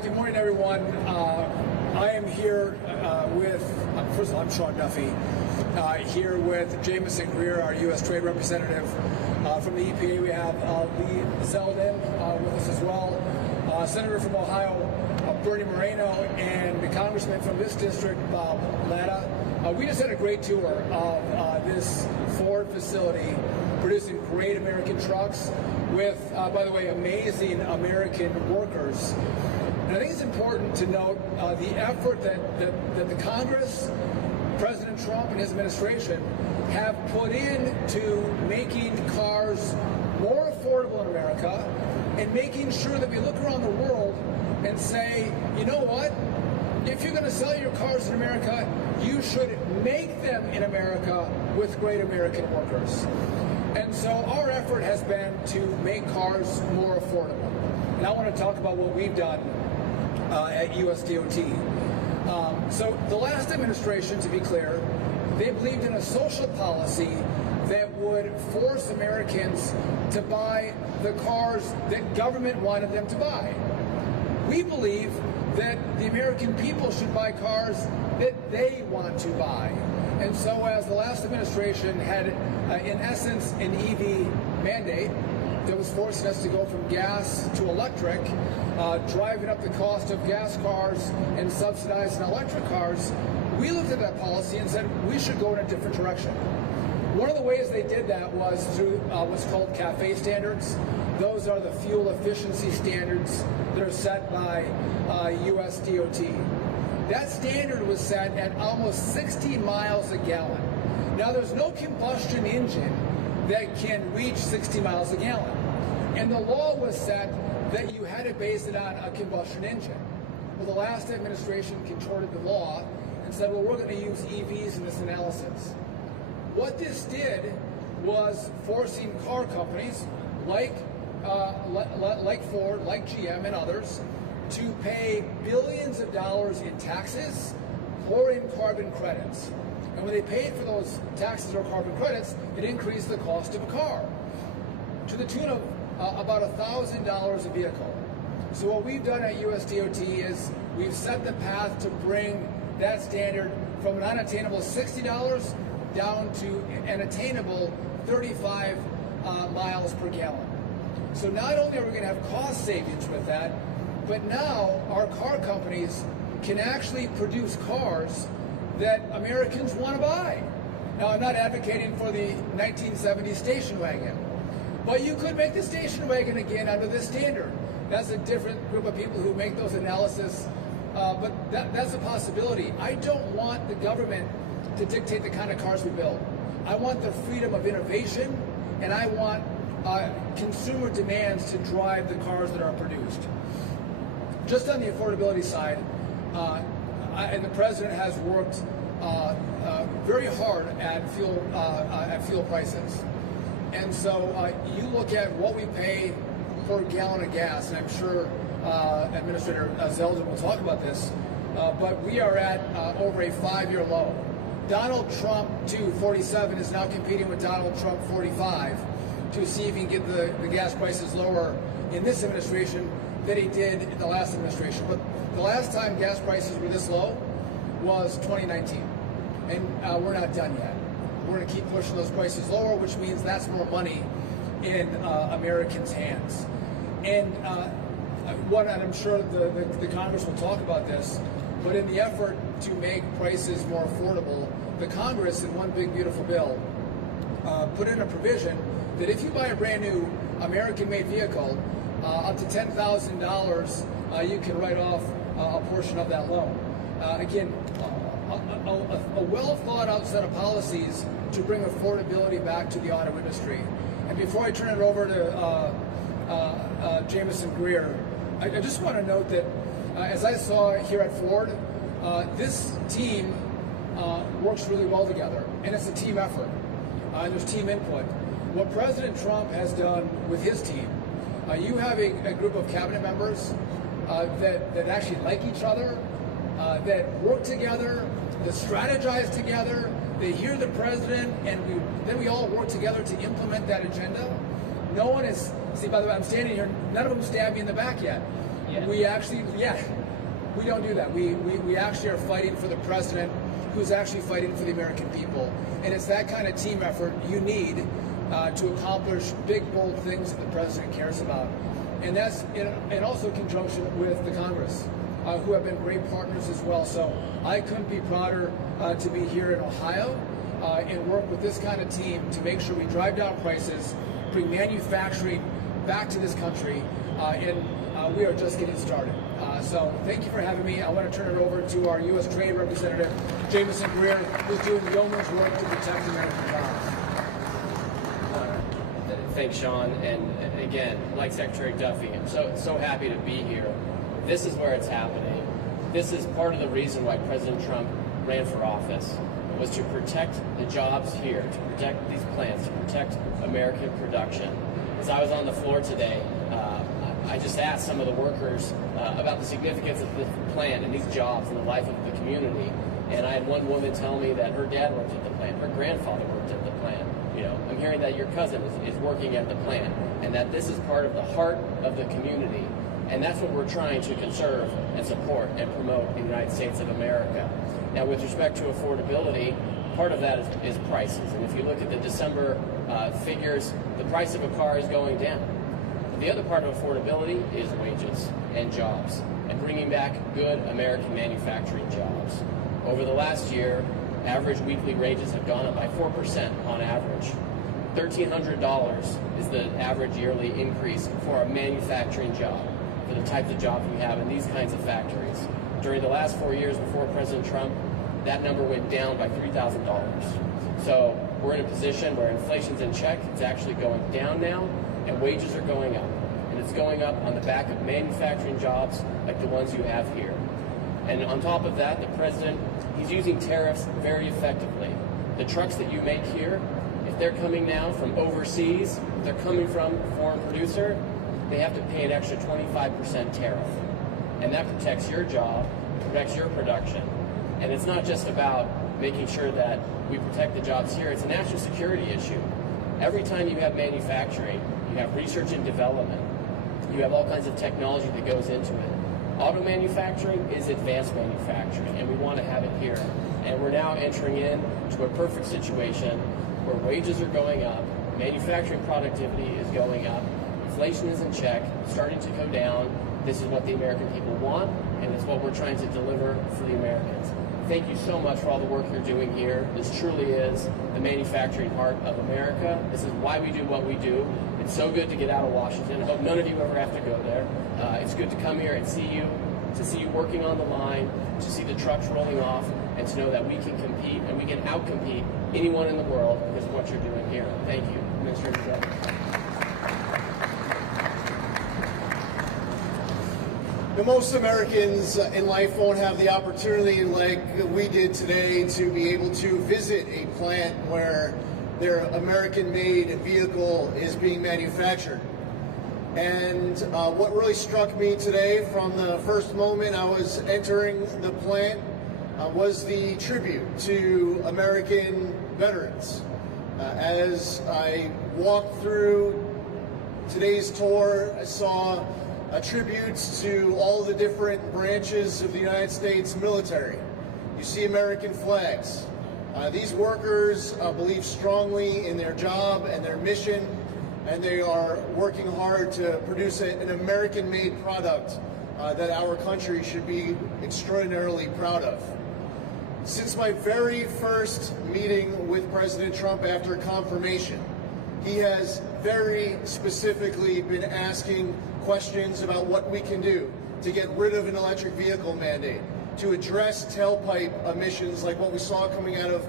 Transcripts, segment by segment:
Good morning, everyone. I am here with, first of all, I'm Sean Duffy, here with Jameson Greer, our U.S. Trade Representative. From the EPA, we have Lee Zeldin with us as well. Senator from Ohio, Bernie Moreno, and the Congressman from this district, Bob Latta. We just had a great tour of this Ford facility producing great American trucks with, by the way, amazing American workers. And I think it's important to note the effort that the Congress, President Trump and his administration have put into making cars more affordable in America and making sure that we look around the world and say, you know what? If you're going to sell your cars in America, you should make them in America with great American workers. And so our effort has been to make cars more affordable. And I want to talk about what we've done at USDOT. So the last administration, to be clear, they believed in a social policy that would force Americans to buy the cars that government wanted them to buy. We believe that the American people should buy cars that they want to buy. And so as the last administration had, in essence, an EV mandate that was forcing us to go from gas to electric, driving up the cost of gas cars and subsidizing electric cars, we looked at that policy and said we should go in a different direction. One of the ways they did that was through what's called CAFE standards. Those are the fuel efficiency standards that are set by USDOT. That standard was set at almost 60 miles a gallon. Now, there's no combustion engine that can reach 60 miles a gallon. And the law was set that you had to base it on a combustion engine. Well, the last administration contorted the law and said, well, we're going to use EVs in this analysis. What this did was forcing car companies like Ford, like GM and others, to pay billions of dollars in taxes or in carbon credits. And when they paid for those taxes or carbon credits, it increased the cost of a car to the tune of about $1,000 a vehicle. So what we've done at USDOT is we've set the path to bring that standard from an unattainable $60 down to an attainable 35 miles per gallon. So not only are we going to have cost savings with that, but now our car companies can actually produce cars that Americans want to buy. Now, I'm not advocating for the 1970s station wagon, but you could make the station wagon again under this standard. That's a different group of people who make those analyses, but that's a possibility. I don't want the government to dictate the kind of cars we build. I want the freedom of innovation, and I want consumer demands to drive the cars that are produced. Just on the affordability side, and the president has worked very hard at fuel prices. And so you look at what we pay per gallon of gas, and I'm sure Administrator Zeldin will talk about this, but we are at over a 5-year low. Donald Trump 247 is now competing with Donald Trump 45 to see if he can get the gas prices lower in this administration than he did in the last administration. But the last time gas prices were this low was 2019, and we're not done yet. We're going to keep pushing those prices lower, which means that's more money in Americans' hands. And and I'm sure the Congress will talk about this, but in the effort to make prices more affordable, the Congress, in one big beautiful bill, put in a provision that if you buy a brand new American-made vehicle, up to $10,000, you can write off a portion of that loan. Again, a well-thought-out set of policies to bring affordability back to the auto industry. And before I turn it over to Jameson Greer, I just want to note that as I saw here at Ford, this team works really well together, and it's a team effort. There's team input. What President Trump has done with his team, you have a group of cabinet members that actually like each other, that work together, that strategize together, they hear the president, and then we all work together to implement that agenda. No one is, see, by the way, I'm standing here, none of them stabbed me in the back yet. Yeah. We actually, we don't do that. We actually are fighting for the president, who's actually fighting for the American people. And it's that kind of team effort you need to accomplish big, bold things that the president cares about. And that's in also conjunction with the Congress, who have been great partners as well. So I couldn't be prouder to be here in Ohio and work with this kind of team to make sure we drive down prices, bring manufacturing back to this country, and we are just getting started. So thank you for having me. I want to turn it over to our U.S. Trade Representative, Jameson Greer, who's doing yeoman's work to protect American jobs. Thanks, Sean. And again, like Secretary Duffy, I'm so happy to be here. This is where it's happening. This is part of the reason why President Trump ran for office, was to protect the jobs here, to protect these plants, to protect American production. As I was on the floor today, I just asked some of the workers about the significance of the plant and these jobs and the life of the community. And I had one woman tell me that her dad worked at the plant, her grandfather worked at the plant. You know, I'm hearing that your cousin is working at the plant, and that this is part of the heart of the community. And that's what we're trying to conserve and support and promote in the United States of America. Now, with respect to affordability, part of that is prices. And if you look at the December figures, the price of a car is going down. The other part of affordability is wages and jobs, and bringing back good American manufacturing jobs. Over the last year, average weekly wages have gone up by 4% on average. $1,300 is the average yearly increase for a manufacturing job, for the types of jobs we have in these kinds of factories. During the last 4 years before President Trump, that number went down by $3,000. So we're in a position where inflation's in check, it's actually going down now, and wages are going up. And it's going up on the back of manufacturing jobs like the ones you have here. And on top of that, the president, he's using tariffs very effectively. The trucks that you make here, if they're coming now from overseas, if they're coming from a foreign producer, they have to pay an extra 25% tariff. And that protects your job, protects your production. And it's not just about making sure that we protect the jobs here, it's a national security issue. Every time you have manufacturing, you have research and development, you have all kinds of technology that goes into it. Auto manufacturing is advanced manufacturing, and we want to have it here. And we're now entering into a perfect situation where wages are going up, manufacturing productivity is going up, inflation is in check, starting to go down. This is what the American people want, and it's what we're trying to deliver for the Americans. Thank you so much for all the work you're doing here. This truly is the manufacturing heart of America. This is why we do what we do. It's so good to get out of Washington. I hope none of you ever have to go there. It's good to come here and see you working on the line, to see the trucks rolling off, and to know that we can compete and we can outcompete anyone in the world because of what you're doing here. Thank you, Administrator General. Most Americans in life won't have the opportunity like we did today to be able to visit a plant where their American-made vehicle is being manufactured. And what really struck me today from the first moment I was entering the plant was the tribute to American veterans. As I walked through today's tour, I saw tributes to all the different branches of the United States military. You see American flags. These workers believe strongly in their job and their mission, and they are working hard to produce an American-made product that our country should be extraordinarily proud of. Since my very first meeting with President Trump after confirmation, he has very specifically been asking questions about what we can do to get rid of an electric vehicle mandate, to address tailpipe emissions like what we saw coming out of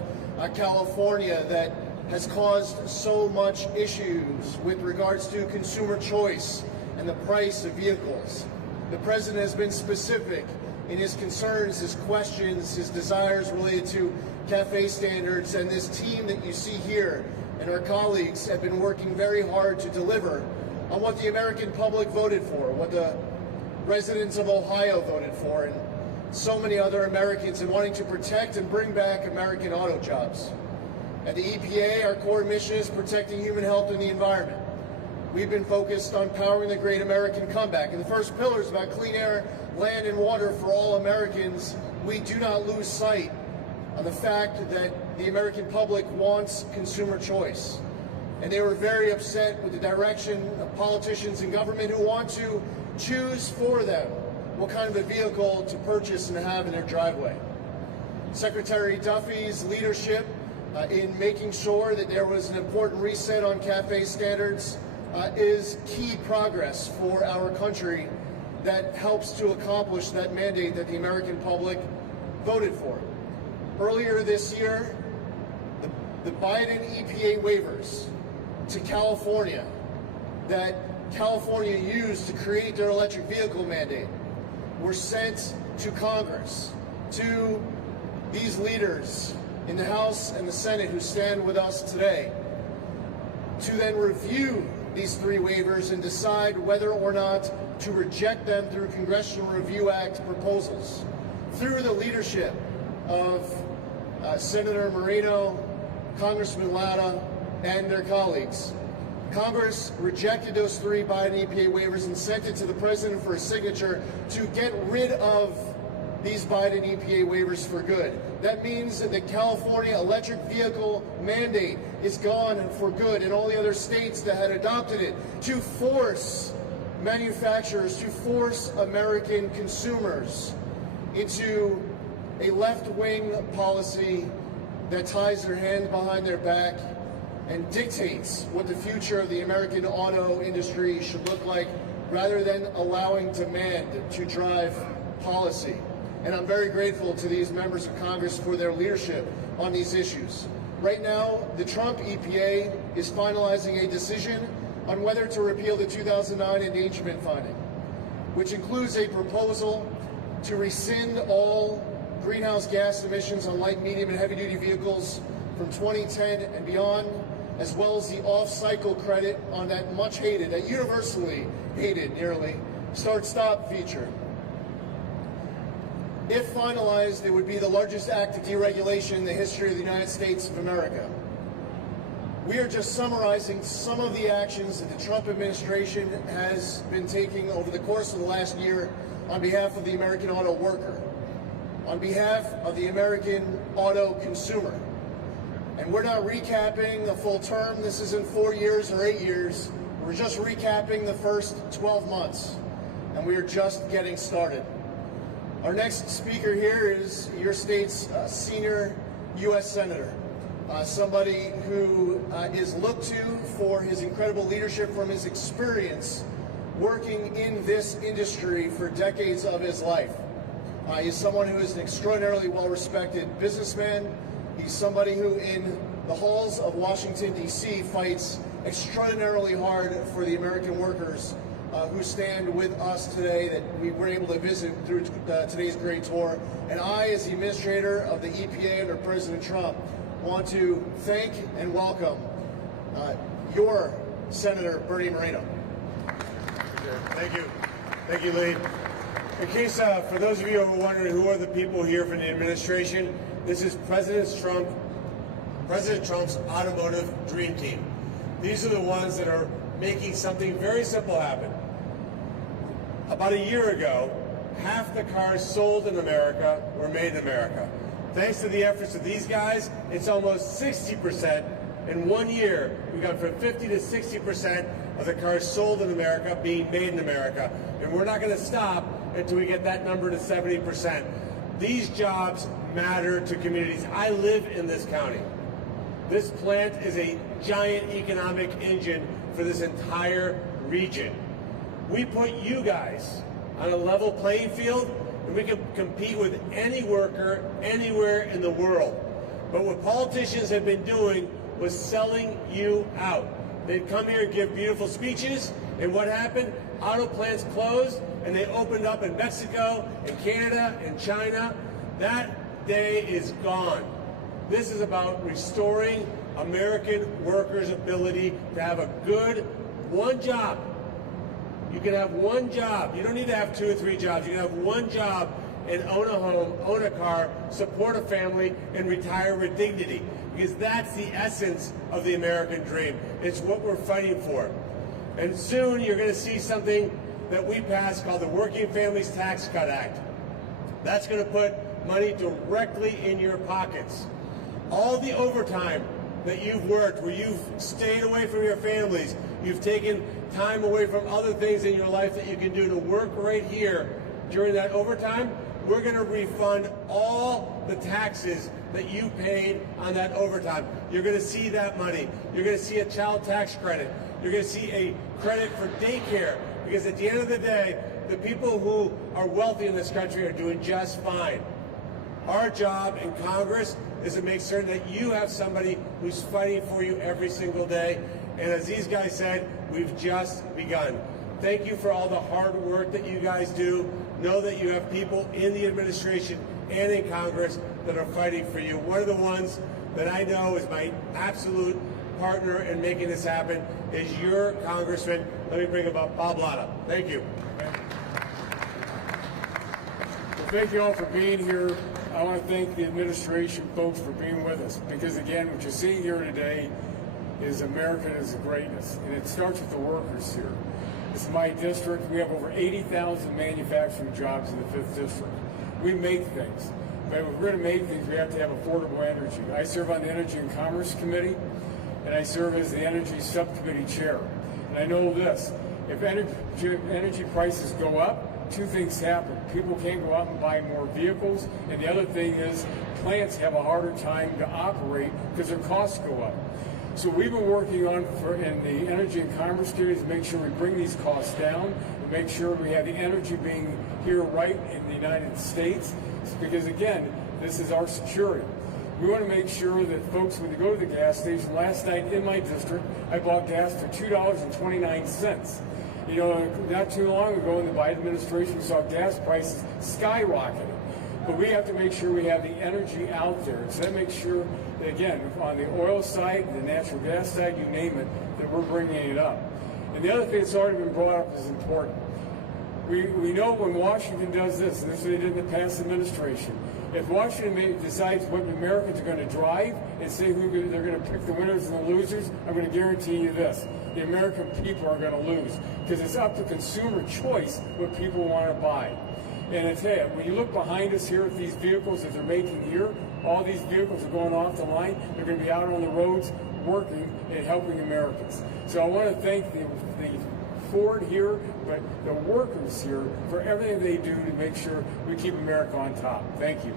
California that has caused so much issues with regards to consumer choice and the price of vehicles. The president has been specific in his concerns, his questions, his desires related to CAFE standards, and this team that you see here and our colleagues have been working very hard to deliver on what the American public voted for, what the residents of Ohio voted for, and so many other Americans, in wanting to protect and bring back American auto jobs. At the EPA, our core mission is protecting human health and the environment. We've been focused on powering the great American comeback. And the first pillar is about clean air, land, and water for all Americans. We do not lose sight of the fact that the American public wants consumer choice. And they were very upset with the direction of politicians in government who want to choose for them what kind of a vehicle to purchase and have in their driveway. Secretary Duffy's leadership in making sure that there was an important reset on CAFE standards is key progress for our country that helps to accomplish that mandate that the American public voted for. Earlier this year, the Biden EPA waivers to California that California used to create their electric vehicle mandate were sent to Congress, to these leaders in the House and the Senate who stand with us today, to then review these three waivers and decide whether or not to reject them through Congressional Review Act proposals. Through the leadership of Senator Moreno, Congressman Latta, and their colleagues, Congress rejected those three Biden EPA waivers and sent it to the President for a signature to get rid of these Biden EPA waivers for good. That means that the California electric vehicle mandate is gone for good, and all the other states that had adopted it to force manufacturers, to force American consumers into a left-wing policy that ties their hands behind their back and dictates what the future of the American auto industry should look like, rather than allowing demand to drive policy. And I'm very grateful to these members of Congress for their leadership on these issues. Right now, the Trump EPA is finalizing a decision on whether to repeal the 2009 endangerment finding, which includes a proposal to rescind all greenhouse gas emissions on light, medium, and heavy-duty vehicles from 2010 and beyond, as well as the off-cycle credit on that much hated, that universally hated nearly, start-stop feature. If finalized, it would be the largest act of deregulation in the history of the United States of America. We are just summarizing some of the actions that the Trump administration has been taking over the course of the last year on behalf of the American auto worker, on behalf of the American auto consumer. And we're not recapping the full term. This isn't 4 years or 8 years. We're just recapping the first 12 months, and we are just getting started. Our next speaker here is your state's senior U.S. Senator, somebody who is looked to for his incredible leadership from his experience working in this industry for decades of his life. He's someone who is an extraordinarily well-respected businessman. He's somebody who, in the halls of Washington, D.C., fights extraordinarily hard for the American workers who stand with us today, that we were able to visit through today's great tour. And I, as the administrator of the EPA under President Trump, want to thank and welcome your Senator Bernie Moreno. Thank you. Thank you, Lee. In case, for those of you who are wondering who are the people here from the administration, this is President Trump's automotive dream team. These are the ones that are making something very simple happen. About a year ago, half the cars sold in America were made in America. Thanks to the efforts of these guys, it's almost 60%. In 1 year, we got from 50 to 60% of the cars sold in America being made in America. And we're not going to stop until we get that number to 70%. These jobs matter to communities. I live in this county. This plant is a giant economic engine for this entire region. We put you guys on a level playing field, and we can compete with any worker anywhere in the world. But what politicians have been doing was selling you out. They'd come here and give beautiful speeches, and what happened? Auto plants closed, and they opened up in Mexico, and Canada, and China. That day is gone. This is about restoring American workers' ability to have a good one job. You can have one job. You don't need to have 2 or 3 jobs. You can have one job and own a home, own a car, support a family, and retire with dignity. because that's the essence of the American dream. It's what we're fighting for. And soon you're going to see something that we passed called the Working Families Tax Cut Act. That's going to put money directly in your pockets. All the overtime that you've worked, where you've stayed away from your families, you've taken time away from other things in your life that you can do to work right here during that overtime, we're going to refund all the taxes that you paid on that overtime. You're going to see that money. You're going to see a child tax credit. You're going to see a credit for daycare, because at the end of the day, the people who are wealthy in this country are doing just fine. Our job in Congress is to make certain that you have somebody who's fighting for you every single day. And as these guys said, we've just begun. Thank you for all the hard work that you guys do. Know that you have people in the administration and in Congress that are fighting for you. One of the ones that I know is my absolute partner in making this happen is your congressman. Let me bring him up, Bob Latta. Thank you. Well, thank you all for being here. I want to thank the administration folks for being with us, because again, what you're seeing here today is America is greatness, and it starts with the workers here. This is my district. We have over 80,000 manufacturing jobs in the 5th District. We make things, but if we're going to make things, we have to have affordable energy. I serve on the Energy and Commerce Committee, and I serve as the Energy Subcommittee Chair. And I know this, if energy prices go up, two things happen. People can't go out and buy more vehicles, and the other thing is plants have a harder time to operate because their costs go up. So we've been working on in the Energy and Commerce Committee to make sure we bring these costs down, and make sure we have the energy being here right in the United States, because again, this is our security. We want to make sure that folks, when they go to the gas station, last night in my district, I bought gas for $2.29. You know, not too long ago in the Biden administration, we saw gas prices skyrocketing. But we have to make sure we have the energy out there. So that makes sure that, again, on the oil side, the natural gas side, you name it, that we're bringing it up. And the other thing that's already been brought up is important. We know when Washington does this, and this is what they did in the past administration, if Washington decides what Americans are going to drive and say who they're going to pick the winners and the losers, I'm going to guarantee you this. The American people are going to lose, because it's up to consumer choice what people want to buy. And I tell you, when you look behind us here at these vehicles that they're making here, all these vehicles are going off the line. They're going to be out on the roads working and helping Americans. So I want to thank the Ford here, but the workers here for everything they do to make sure we keep America on top. Thank you.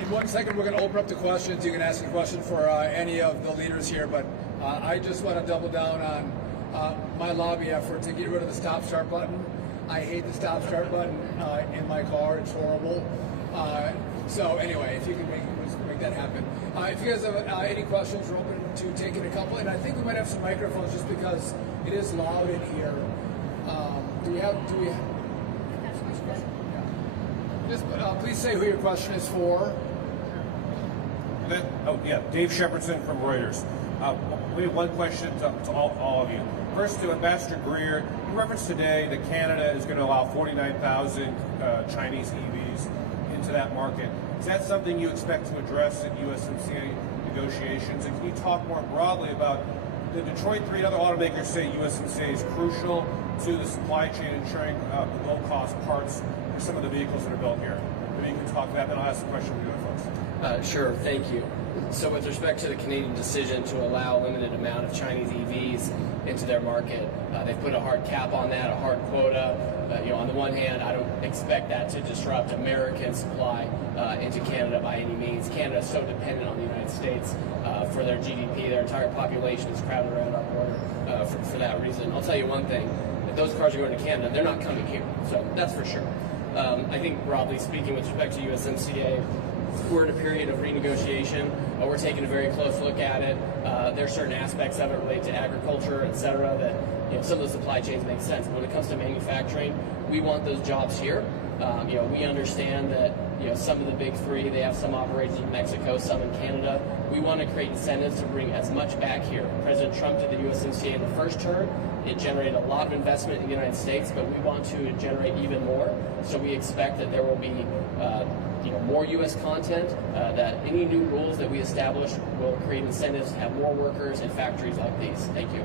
In 1 second, we're going to open up the questions. You can ask a question for any of the leaders here, but I just want to double down on my lobby effort to get rid of the stop-start button. I hate the stop-start button in my car. It's horrible. So anyway, if you can make that happen. If you guys have any questions, we're open to taking a couple. And I think we might have some microphones just because it is loud in here. Do we have? Yeah. Just please say who your question is for. Dave Shepardson from Reuters. We have one question to all of you. First, to Ambassador Greer, you referenced today that Canada is going to allow 49,000 Chinese EVs into that market. Is that something you expect to address in USMCA negotiations? And can you talk more broadly about the Detroit 3 and other automakers say USMCA is crucial to the supply chain, ensuring low-cost parts for some of the vehicles that are built here? Maybe you can talk to that, then I'll ask the question to the other folks. Sure, thank you. So with respect to the Canadian decision to allow a limited amount of Chinese EVs into their market, they've put a hard cap on that, a hard quota. On the one hand, I don't expect that to disrupt American supply into Canada by any means. Canada is so dependent on the United States for their GDP. Their entire population is crowded around our border for that reason. I'll tell you one thing. If those cars are going to Canada, they're not coming here. So that's for sure. I think broadly speaking, with respect to USMCA, we're in a period of renegotiation. We're taking a very close look at it. There are certain aspects of it related to agriculture, et cetera, that some of the supply chains make sense. But when it comes to manufacturing, we want those jobs here. We understand that some of the big three, they have some operations in Mexico, some in Canada. We want to create incentives to bring as much back here. President Trump did the USMCA in the first term. It generated a lot of investment in the United States, but we want to generate even more. So we expect that there will be more U.S. content, that any new rules that we establish will create incentives to have more workers in factories like these. Thank you.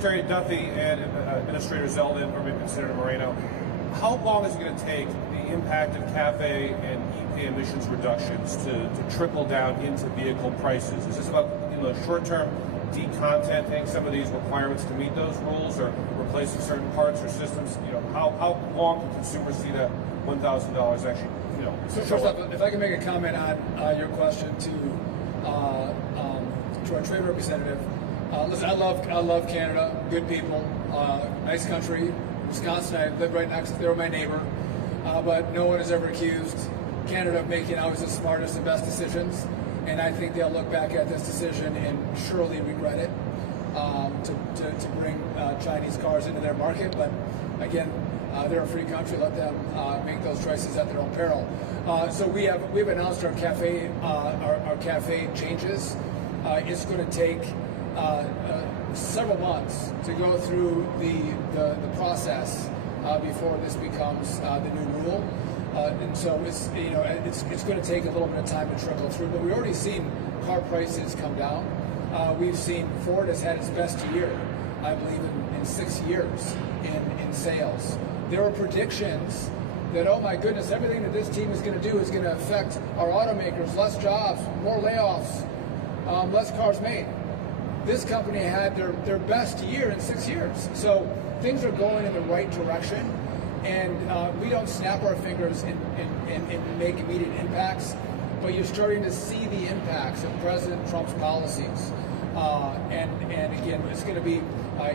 Secretary Duffy and Administrator Zeldin, or maybe Senator Moreno, how long is it going to take the impact of CAFE and EPA emissions reductions to trickle down into vehicle prices? Is this about short-term decontenting some of these requirements to meet those rules, or replacing certain parts or systems? How long can consumers see that $1,000 actually? So first off, if I can make a comment on your question to our trade representative. Listen, I love Canada. Good people, nice country. Wisconsin, I live right next. They're my neighbor, but no one has ever accused Canada of making always the smartest and best decisions. And I think they'll look back at this decision and surely regret it to bring Chinese cars into their market. But again, they're a free country. Let them make those choices at their own peril. So we've announced our CAFE changes. It's going to take several months to go through the process before this becomes the new rule. And so it's going to take a little bit of time to trickle through, but we've already seen car prices come down. We've seen Ford has had its best year, I believe, in 6 years in sales. There were predictions that, oh my goodness, everything that this team is going to do is going to affect our automakers, less jobs, more layoffs, less cars made. This company had their best year in 6 years. So things are going in the right direction. And we don't snap our fingers and make immediate impacts, but you're starting to see the impacts of President Trump's policies. And again, it's going to be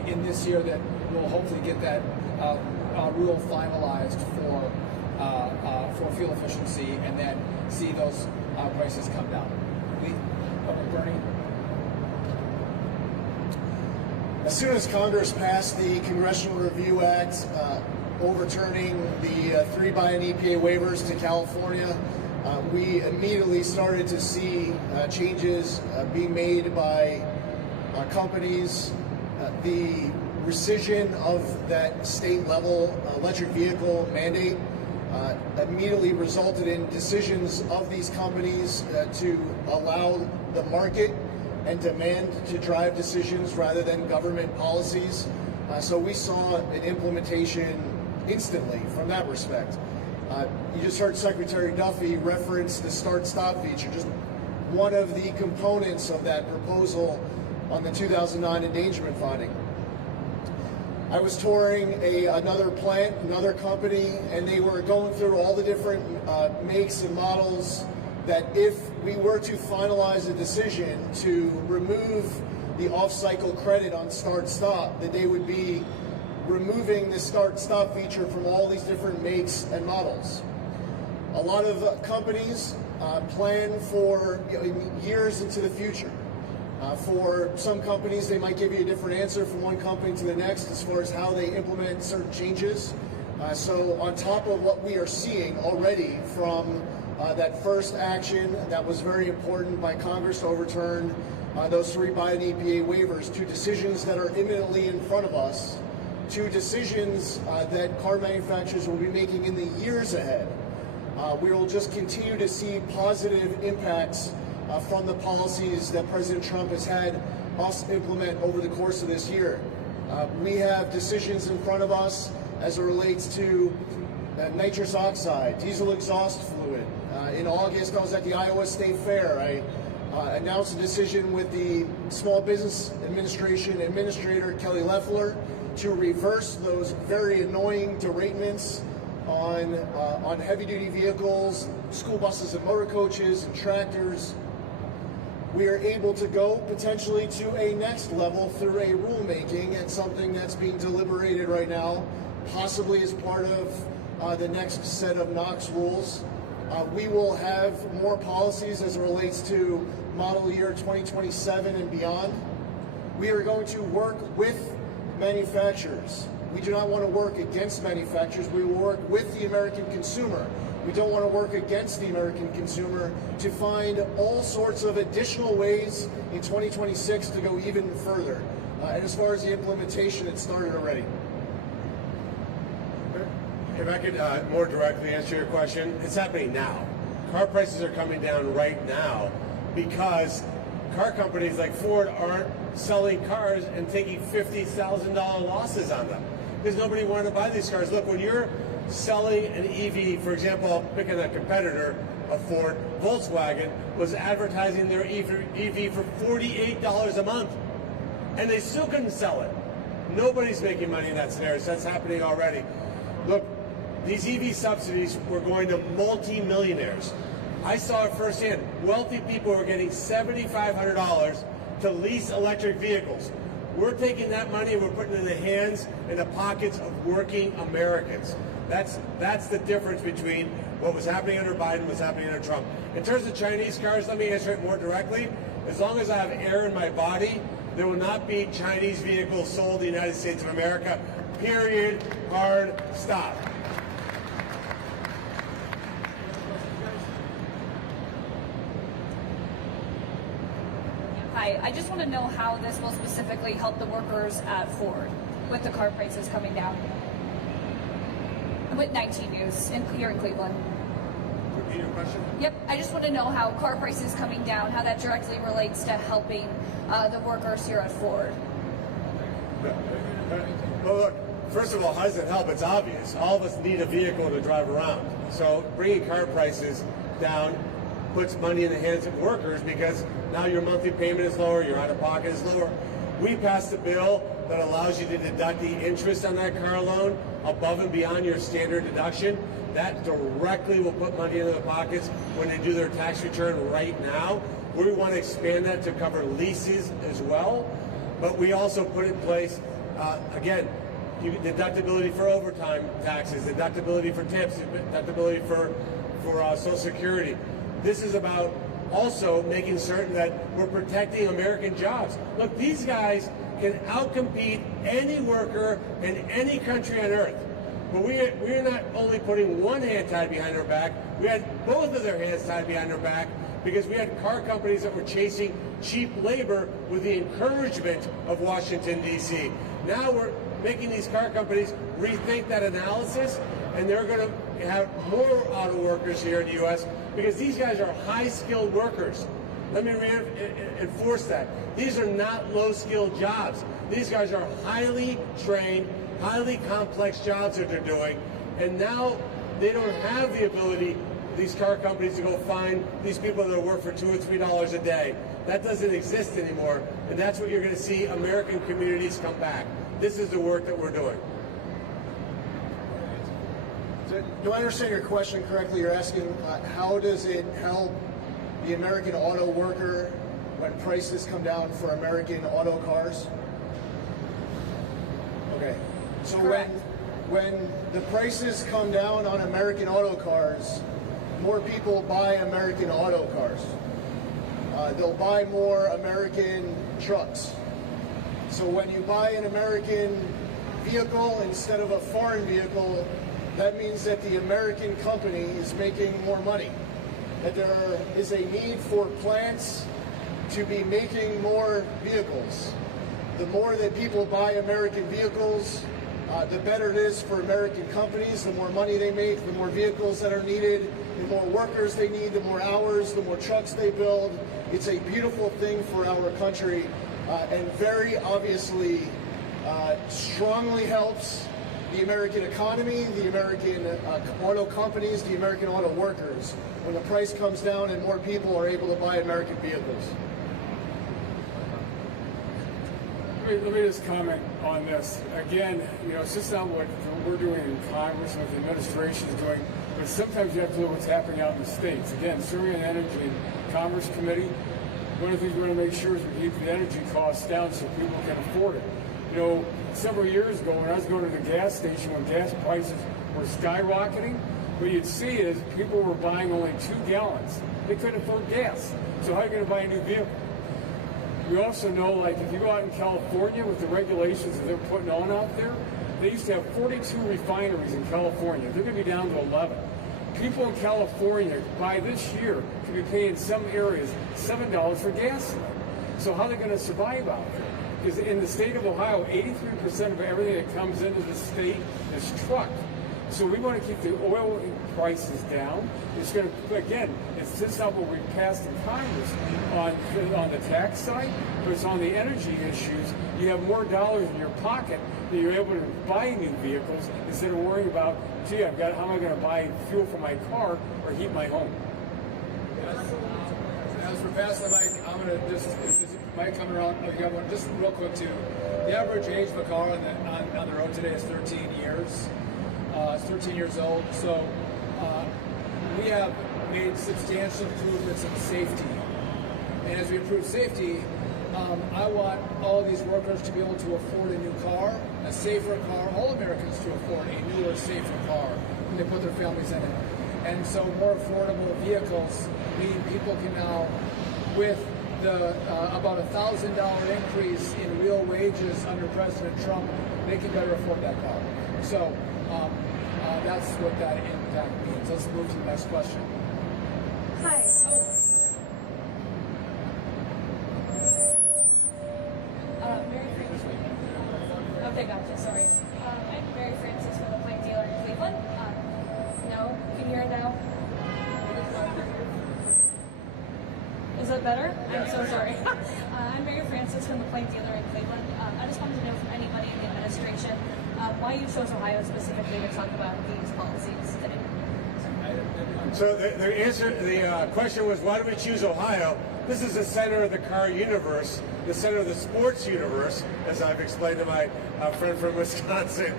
in this year that we'll hopefully get that rule finalized for fuel efficiency, and then see those prices come down. Bernie? As soon as Congress passed the Congressional Review Act, overturning the 3 by an EPA waivers to California, we immediately started to see changes being made by companies. The rescission of that state-level electric vehicle mandate immediately resulted in decisions of these companies to allow the market and demand to drive decisions rather than government policies. So we saw an implementation instantly from that respect. You just heard Secretary Duffy reference the start-stop feature, just one of the components of that proposal on the 2009 endangerment finding. I was touring another plant, another company, and they were going through all the different makes and models that if we were to finalize a decision to remove the off-cycle credit on start-stop, that they would be removing the start-stop feature from all these different makes and models. A lot of companies plan for years into the future. For some companies, they might give you a different answer from one company to the next as far as how they implement certain changes. So on top of what we are seeing already from that first action that was very important by Congress to overturn those 3 by an EPA waivers, to decisions that are imminently in front of us, to decisions that car manufacturers will be making in the years ahead, we will just continue to see positive impacts from the policies that President Trump has had us implement over the course of this year. We have decisions in front of us as it relates to nitrous oxide, diesel exhaust fluid. In August, I was at the Iowa State Fair. I announced a decision with the Small Business Administration Administrator Kelly Loeffler to reverse those very annoying derailments on heavy-duty vehicles, school buses and motor coaches and tractors. We are able to go potentially to a next level through a rulemaking, and something that's being deliberated right now, possibly as part of the next set of NOx rules. We will have more policies as it relates to model year 2027 and beyond. We are going to work with manufacturers. We do not want to work against manufacturers. We will work with the American consumer. We don't want to work against the American consumer to find all sorts of additional ways in 2026 to go even further. And as far as the implementation, it started already. If I could more directly answer your question, it's happening now. Car prices are coming down right now because car companies like Ford aren't selling cars and taking $50,000 losses on them because nobody wanted to buy these cars. Look, when you're selling an EV, for example, picking a competitor of Ford, Volkswagen was advertising their EV for $48 a month, and they still couldn't sell it. Nobody's making money in that scenario, so that's happening already. Look, these EV subsidies were going to multi-millionaires. I saw it firsthand. Wealthy people were getting $7,500 to lease electric vehicles. We're taking that money and we're putting it in the hands and the pockets of working Americans. That's the difference between what was happening under Biden and what's happening under Trump. In terms of Chinese cars, let me answer it more directly. As long as I have air in my body, there will not be Chinese vehicles sold in the United States of America. Period. Hard stop. Hi, I just want to know how this will specifically help the workers at Ford with the car prices coming down. With 19 News here in Cleveland. Repeat your question? Yep, I just want to know how car prices coming down, how that directly relates to helping the workers here at Ford. Well, look, first of all, how does it help? It's obvious. All of us need a vehicle to drive around. So bringing car prices down puts money in the hands of workers because now your monthly payment is lower, your out-of-pocket is lower. We passed a bill that allows you to deduct the interest on that car loan above and beyond your standard deduction. That directly will put money into the pockets when they do their tax return right now. We want to expand that to cover leases as well. But we also put in place, again, deductibility for overtime taxes, deductibility for tips, deductibility for Social Security. This is about also making certain that we're protecting American jobs. Look, these guys can outcompete any worker in any country on earth. But we're not only putting one hand tied behind our back, we had both of their hands tied behind our back because we had car companies that were chasing cheap labor with the encouragement of Washington, D.C. Now we're making these car companies rethink that analysis, and they're going to have more auto workers here in the U.S. because these guys are high-skilled workers. Let me enforce that. These are not low-skilled jobs. These guys are highly trained, highly complex jobs that they're doing, and now they don't have the ability, these car companies, to go find these people that work for $2 or $3 a day. That doesn't exist anymore, and that's what you're going to see American communities come back. This is the work that we're doing. So, do I understand your question correctly? You're asking how does it help the American auto worker when prices come down for American auto cars? Okay. So when the prices come down on American auto cars, more people buy American auto cars. They'll buy more American trucks. So when you buy an American vehicle instead of a foreign vehicle, that means that the American company is making more money. That there is a need for plants to be making more vehicles. The more that people buy American vehicles, the better it is for American companies. The more money they make, the more vehicles that are needed, the more workers they need, the more hours, the more trucks they build. It's a beautiful thing for our country, and very obviously strongly helps the American economy, the American auto companies, the American auto workers, when the price comes down and more people are able to buy American vehicles. Let me just comment on this. Again, it's just not what we're doing in Congress and what the administration is doing, but sometimes you have to look what's happening out in the states. Again, serving on the Energy and Commerce Committee, one of the things we want to make sure is we keep the energy costs down so people can afford it. Several years ago when I was going to the gas station when gas prices were skyrocketing, what you'd see is people were buying only 2 gallons. They couldn't afford gas. So how are you going to buy a new vehicle? We also know, like, if you go out in California with the regulations that they're putting on out there, they used to have 42 refineries in California. They're going to be down to 11. People in California, by this year, could be paying some areas $7 for gasoline. So how are they going to survive out there? Because in the state of Ohio, 83% of everything that comes into the state is trucked. So we want to keep the oil prices down. It's going to, again, it's just not what we passed in Congress on the tax side, but it's on the energy issues. You have more dollars in your pocket that you're able to buy new vehicles instead of worrying about, gee, how am I going to buy fuel for my car or heat my home? As we're passing the mic, I'm going to just, is the mic coming around? Oh, you got one. Just real quick, too. The average age of a car on the road today is 13 years. It's 13 years old. So we have made substantial improvements in safety. And as we improve safety, I want all these workers to be able to afford a new car, a safer car, all Americans to afford a newer, safer car when they put their families in it. And so more affordable vehicles mean people can now, with the about $1,000 increase in real wages under President Trump, they can better afford that car. So that's what that impact means. Let's move to the next question. Hi. Mary Francis. Okay, gotcha. Sorry. I'm Mary Francis from the Plank Dealer in Cleveland. No, can you hear it now? Is that better? I'm so sorry. I'm Mary Francis from the Plank Dealer in Cleveland. I just wanted to know from anybody in the administration why you chose Ohio specifically to talk about these policies today. So the question was, why do we choose Ohio? This is the center of the car universe, the center of the sports universe, as I've explained to my friend from Wisconsin.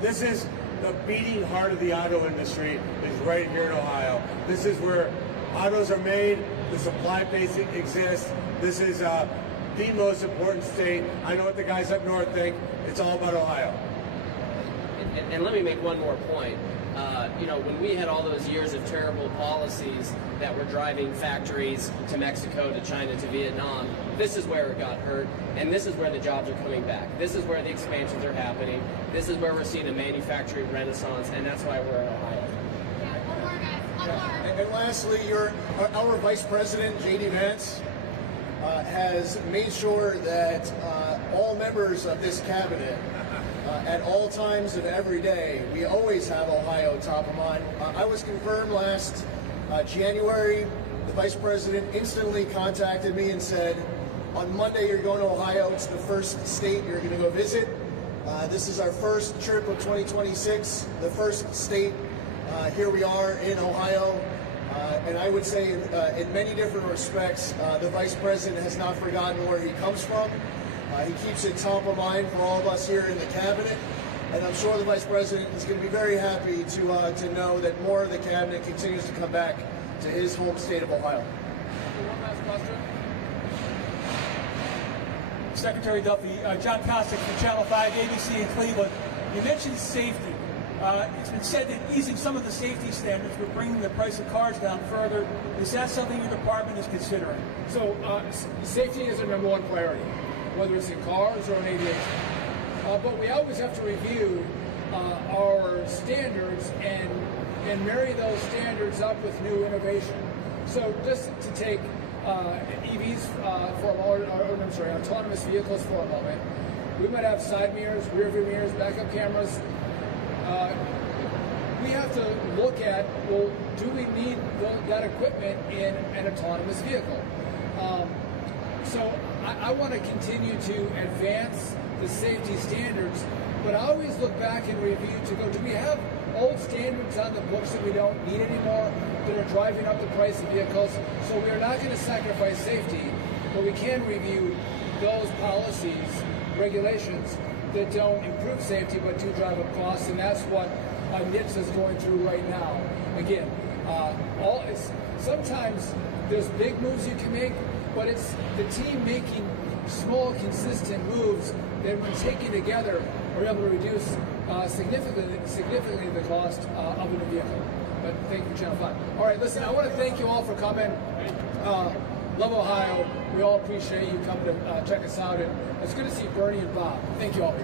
This is the beating heart of the auto industry is right here in Ohio. This is where autos are made, the supply base exists. This is the most important state. I know what the guys up north think. It's all about Ohio. And let me make one more point. When we had all those years of terrible policies that were driving factories to Mexico, to China, to Vietnam, this is where it got hurt, and this is where the jobs are coming back. This is where the expansions are happening. This is where we're seeing a manufacturing renaissance, and that's why we're in Ohio. And lastly, our Vice President, J.D. Vance, has made sure that all members of this cabinet, at all times of every day, we always have Ohio top of mind. I was confirmed last January. The Vice President instantly contacted me and said, on Monday you're going to Ohio. It's the first state you're going to go visit. This is our first trip of 2026, the first state. Here we are in Ohio. And I would say in many different respects, the Vice President has not forgotten where he comes from. He keeps it top of mind for all of us here in the cabinet, and I'm sure the Vice President is going to be very happy to know that more of the cabinet continues to come back to his home state of Ohio. One last question. Secretary Duffy, John Kostick from Channel 5, ABC in Cleveland. You mentioned safety. It's been said that easing some of the safety standards would bring the price of cars down further. Is that something your department is considering? So safety is our number one priority, whether it's in cars or in aviation. But we always have to review our standards and marry those standards up with new innovation. So just to take EVs for a moment, autonomous vehicles for a moment, we might have side mirrors, rear view mirrors, backup cameras. We have to look at, well, do we need that equipment in an autonomous vehicle? So I want to continue to advance the safety standards, but I always look back and review to go, do we have old standards on the books that we don't need anymore that are driving up the price of vehicles? So we're not going to sacrifice safety, but we can review those policies, regulations that don't improve safety but do drive up costs, and that's what NHTSA is going through right now. Again, sometimes there's big moves you can make, but it's the team making small, consistent moves that, when taken together, are able to reduce significantly the cost of a new vehicle. But thank you, Channel 5. All right, listen, I want to thank you all for coming. Love Ohio. We all appreciate you coming to check us out. And it's good to see Bernie and Bob. Thank you all.